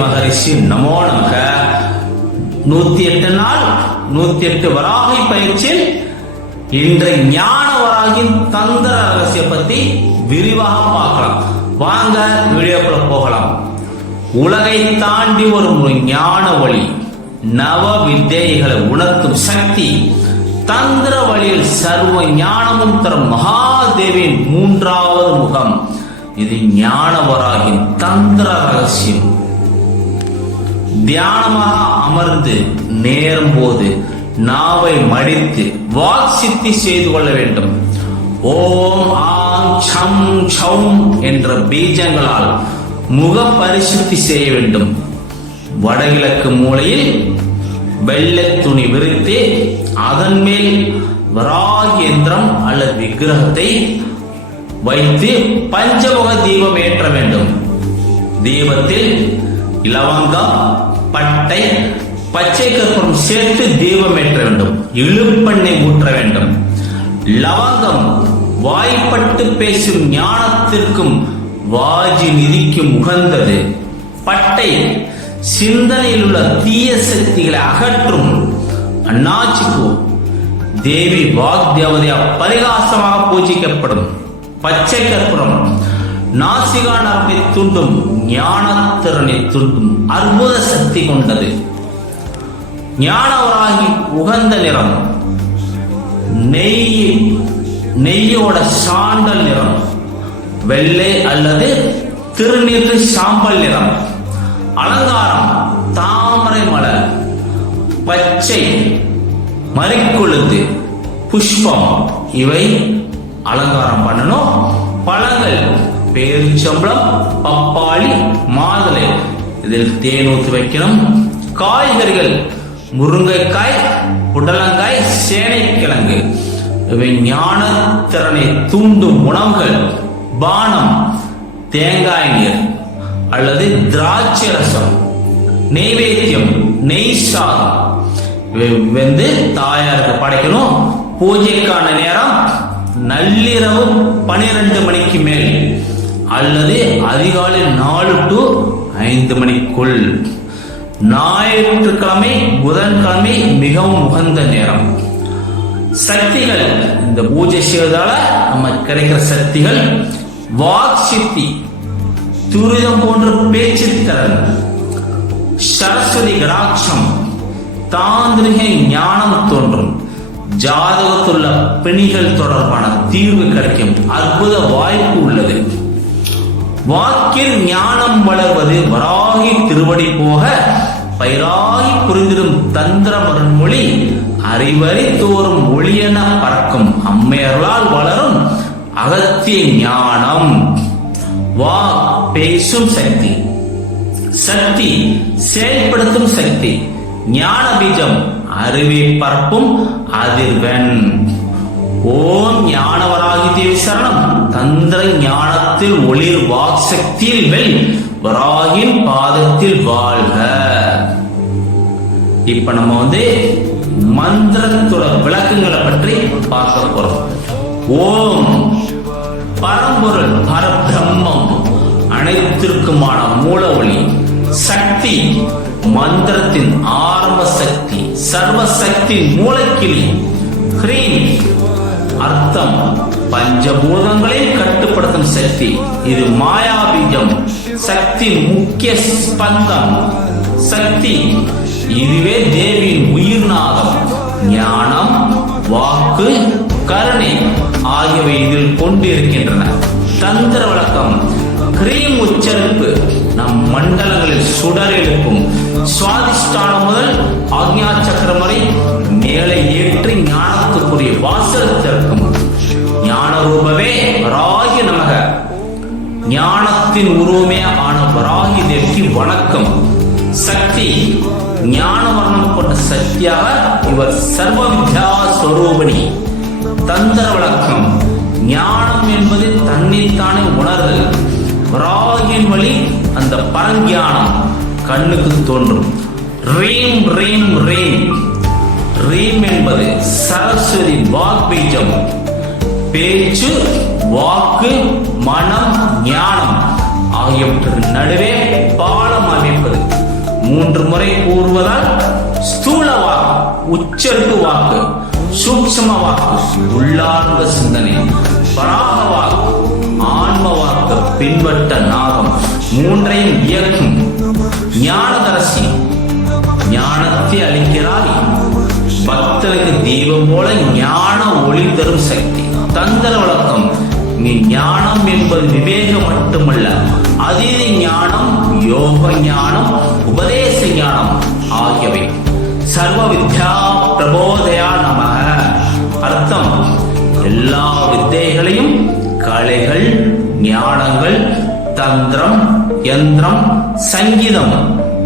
மகரிஷி நமோ நமக 108 நாள் 108 வராகி பயிற்சியில் இன்று ஞான வராகின் தந்திர ரகசிய பத்தி விரிவாக பார்க்கலாம். வாங்க வீடியோக்குள்ள போகலாம். உலகை தாண்டி வரும் ஞான வழி, நவ வித்தைகளை உணர்த்தும் சக்தி, தந்திர வழியில் சர்வ ஞானமும் தரும் மகாதேவியின் 3வது முகம். இது ஞான வராகின் தந்திர ரகசியம். தியானமாக அமர்ந்து நேரும் போது நாவை மடித்து வாக் சித்தி செய்து கொள்ள வேண்டும். ஓம் ஆம் சம் சௌம் என்ற பீஜங்களால் முக பரிசுத்தி செய்ய வேண்டும். வடகிழக்கு மூலையில் வெள்ளை துணி விரித்து அதன் மேல் வராகி யந்திரம் அல்லது விக்கிரகத்தை வைத்து பஞ்சமுக தீபம் ஏற்ற வேண்டும். தீபத்தில் லவங்கம், பட்டை, பச்சை கற்பூரம் சேர்த்து தீபம் ஏற்ற வேண்டும். இழுப்பெண்ணெய் ஊற்ற வேண்டும். லவங்கம் வாய்ப்பட்டு பேசும் ஞானத்திற்கும் வாஜி நிதிக்கும் உகந்தது. பட்டை சிந்தனையில் உள்ள தீய சக்திகளை அகற்றும். அன்னாச்சி பூ தேவி வாக்தேவதையா பரிகாசமாக பூஜிக்கப்படும். பச்சை கற்பூரம் நாசிகா நரம்பை தூண்டும், ஞானத்திறனை தூண்டும் அற்புத சக்தி கொண்டது. ஞானவராகி உகந்த நிறம் நெய்யோட சாண்டல் நிறம், வெள்ளை அல்லது திருநீற்று சாம்பல் நிறம். அலங்காரம் தாமரை மலர், பச்சை, மறிக்கொழுந்து, புஷ்பம் இவை அலங்காரம் பண்ணணும். பழங்கள் பேரிச்சம்பளம், பப்பாளி, மாதுளை, இதில் தேன் ஊற்றி வைக்கணும். காய்கறிகள் முருங்கைக்காய், புடலங்காய், சேனைக்கிழங்கு இவை ஞானத்திறனை தூண்டும் உணவுகள். பானம் தேங்காய் நீர் அல்லது திராட்சை ரசம். நெய்வேத்தியம் நெய் சாதம் இவை வந்து தாயாருக்கு படைக்கணும். பூஜைக்கான நேரம் நள்ளிரவு 12 மணிக்கு மேல் அல்லது அதிகாலை 4 to 5 மணிக்குள். ஞாயிற்றுக்கிழமை, புதன்கிழமை மிகவும் உகந்த நேரம். சக்திகள் இந்த பூஜை செய்வதால நம்ம கிடைக்கிற சக்திகள்: வாக் சித்தி, துரிதம் போன்ற பேச்சு திறன், சரஸ்வதி கடாட்சம், தாந்திரிக ஞானம் தோன்றும், ஜாதகத்துள்ள பிணிகள் தொடர்பான தீர்வு கிடைக்கும் அற்புத வாய்ப்பு உள்ளது. வாக்கில் ஞானம் வளர்வது வராகி திருவடி போக பயிராகி புரிந்திடும் தந்திர மருண்மொழி அறிவறி தோறும் ஒளியென பறக்கும் அம்மையர்களால் வளரும் அகத்திய ஞானம். வா பேசும் சக்தி, சக்தி செயல்படுத்தும் சக்தி. ஞான பீஜம் அறிவை பரப்பும் அதிர்வெண். ஓம் ஞானவராகி தேவி சரணம். தந்திர ஞானத்தில் ஒளிர் வாக் சக்தியில் வெல், வராகின் பாதத்தில் வாழ்க. இப்ப நம்ம மந்திரத்தோட விளக்கங்களை பற்றி பார்க்க போறோம். ஓம் பரம்பொருள் பரபிரம்மம், அனைத்திற்குமான மூல ஒளி. சக்தி மந்திரத்தின் ஆரம்ப சக்தி, சர்வசக்தி மூலக்கிளி. ஹ்ரீம் அர்த்தம் பஞ்சபூதங்களை கட்டுப்படுத்தும் சக்தி. இது மாயா பீஜம், சக்தி முக்கிய ஸ்பந்தம். சக்தி இதுவே தேவியின் உயிர் நாதம். ஞானம், வாக்கு, கருணை ஆகியவை இதில் கொண்டிருக்கின்றன. தந்திர விளக்கம்: கிரீம் உச்சரிப்பு நம் மண்டலங்களில் சுடர் எழுப்பும். சுவாதிஷ்டானம் முதல் ஆக்ஞா சக்கரம் வரை மேலே ஏற்றி ஞானத்துக்குரிய வாசல் திறக்கும். ஞான ரூபமே வராகி நமக. ஞானத்தின் உருவமே ஆன வராகி தேவிக்கு வணக்கம். சக்தி ஞான வர்ணம் கொண்ட சக்தியாக இவர் சர்வ வித்யா ஸ்வரூபிணி. தந்திர விளக்கம்: ஞானம் என்பது தன்னைத்தானே உணர்தல். வராகியின் வழி அந்த பரஞானம் கண்ணுக்கு தோன்றும். ரீம் ரீம் ரீம். ரீம் என்பது சரஸ்வதி வாக் பீஜம். பேச்சு, வாக்கு, மனம், ஞானம் ஆகியவற்றின் நடுவே பாலம் நிதானம் அமைப்பது. 3 முறை கூறுவதால் ஸ்தூல வாக்கு, உச்சரிப்பு வாக்கு, சூக்ஷ்ம வாக்கு, உள்ளார்ந்த சிந்தனை, பராக வாக்கு, ஆன்ம வாக்கு, பின்பற்ற நாகம், 3ஐயும் இயக்கும் ஞானதரசி. ஞானத்தை அளிக்கிறாய். பக்தனுக்கு தீபம் போல ஞான ஒளி தரும் சக்தி. தந்திர விளக்கம். நீ ஞானம் என்பது விவேகம் மட்டுமல்ல, அதீத ஞானம், யோக ஞானம், உபதேச ஞானம் ஆகியவை. சர்வ வித்யா பிரபோதயா நமக. அர்த்தம், எல்லா வித்தைகளையும், கலைகள், ஞானங்கள், தந்திரம், யந்திரம், சங்கீதம்,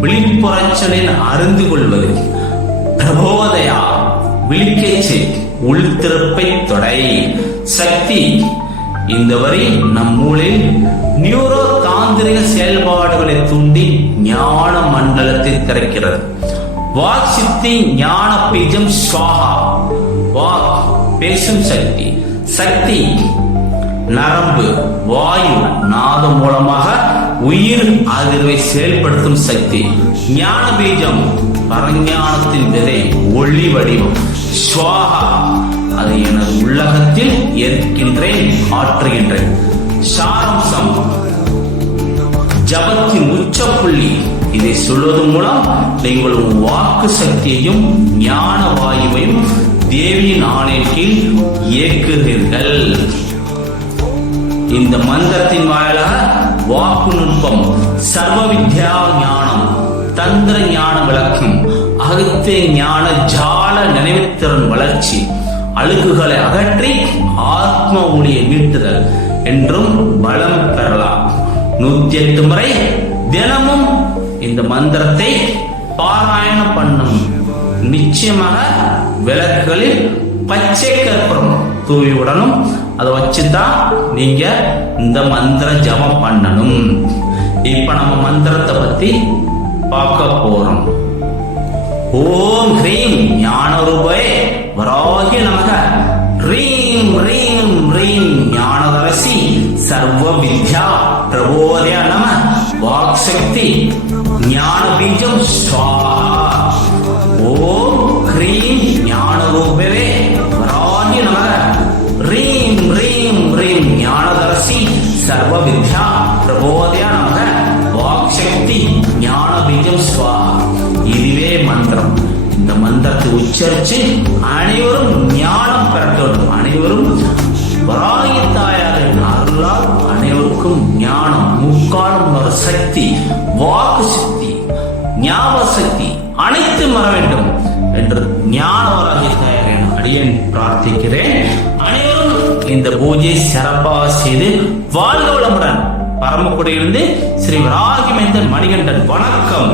விழிப்புணர்ச்சலில் அறிந்து கொள்வது. பிரபோதயா, விழிக்கச்சு, உள்திருப்பை தொடை. சக்தி, இந்த வரி நம் மூளையில் நியூரோ தாந்திரிக செயல்பாடுகளை தூண்டி ஞான மண்டலத்தை திறக்கிறது. வாக் சித்தி, ஞான பீஜம் ஸ்வாஹா. வாக் பேசும் சக்தி. சக்தி நரம்பு, வாயு, நாதம் மூலமாக உயிர் அதிர்வை செயல்படுத்தும் சக்தி. ஞான பீஜம் பரஞானத்தின் விதை, ஒளி வடிவம். ஸ்வாஹா, அதை எனது உள்ளகத்தில் ஏற்கின்றேன், ஆற்றுகின்றேன். சாரம்சம், ஜபத்தின் உச்சப்புள்ளி. இதை சொல்வதன் மூலம் நீங்கள் வாக்கு சக்தியையும் ஞான வாயுவையும் தேவியின் ஆணையின் கீழ் இயக்குகிறீர்கள். இந்த மந்திரத்தின் வாயிலாக வாக்கு நுட்பம், சர்வ வித்யா ஞானம், தந்திர ஞான விளக்கம், அகத்திய ஞான ஜால நினைவுத்திறன் வளர்ச்சி, அழுக்குகளை அகற்றி ஆத்ம ஒளியை மீட்டுதல் என்றும் பலம் பெறலாம். 108 முறை தினமும் இந்த மந்திரத்தை பாராயணம் பண்ணும். நிச்சயமாக விளக்குகளில் பச்சை கற்பூரம் தூவியுடனும் அதை வச்சுதான் நீங்க இந்த மந்திர ஜபம் பண்ணணும். இப்ப நம்ம மந்திரத்தை பத்தி பார்க்க போறோம். ஓம் ஹ்ரீம் ஞான ரூபே வராகி நமக. ரீம் ரீம் ரீம் ஞானதரசி சர்வ வித்யா பிரபோதய நம. வாக் சக்தி ஞான பீஜம் ஸ்வாஹா. ஓம் ஹ்ரீம் ஞான ரூபே வராகி நமக. ரீம் ரீம் ரீம் ஞானதரசி சர்வ வித்யா பிரபோதய நமக. வாக் சக்தி ஞான பீஜம் ஸ்வாஹா. இதுவே மந்திரம். இந்த மந்திரத்தை உச்சரித்து அனைவரும் ஞானம் பெறட்டும். அனைவரும் வராகி தாயாரின் அருளால் அனைவருக்கும் ஞானம், முக்காலம் ஒரு சக்தி, வாக்கு சக்தி, ஞாபக சக்தி அனைத்தும் வர வேண்டும் என்று ஞான வராகி தாயாரின் அடியேன் பிரார்த்திக்கிறேன். அனைவரும் இந்த பூஜை சிறப்பாக செய்து வாழ்க வளமுடன். பரமக்குடியிலிருந்து ஸ்ரீ வராகி மைந்தன் மணிகண்டன். வணக்கம்.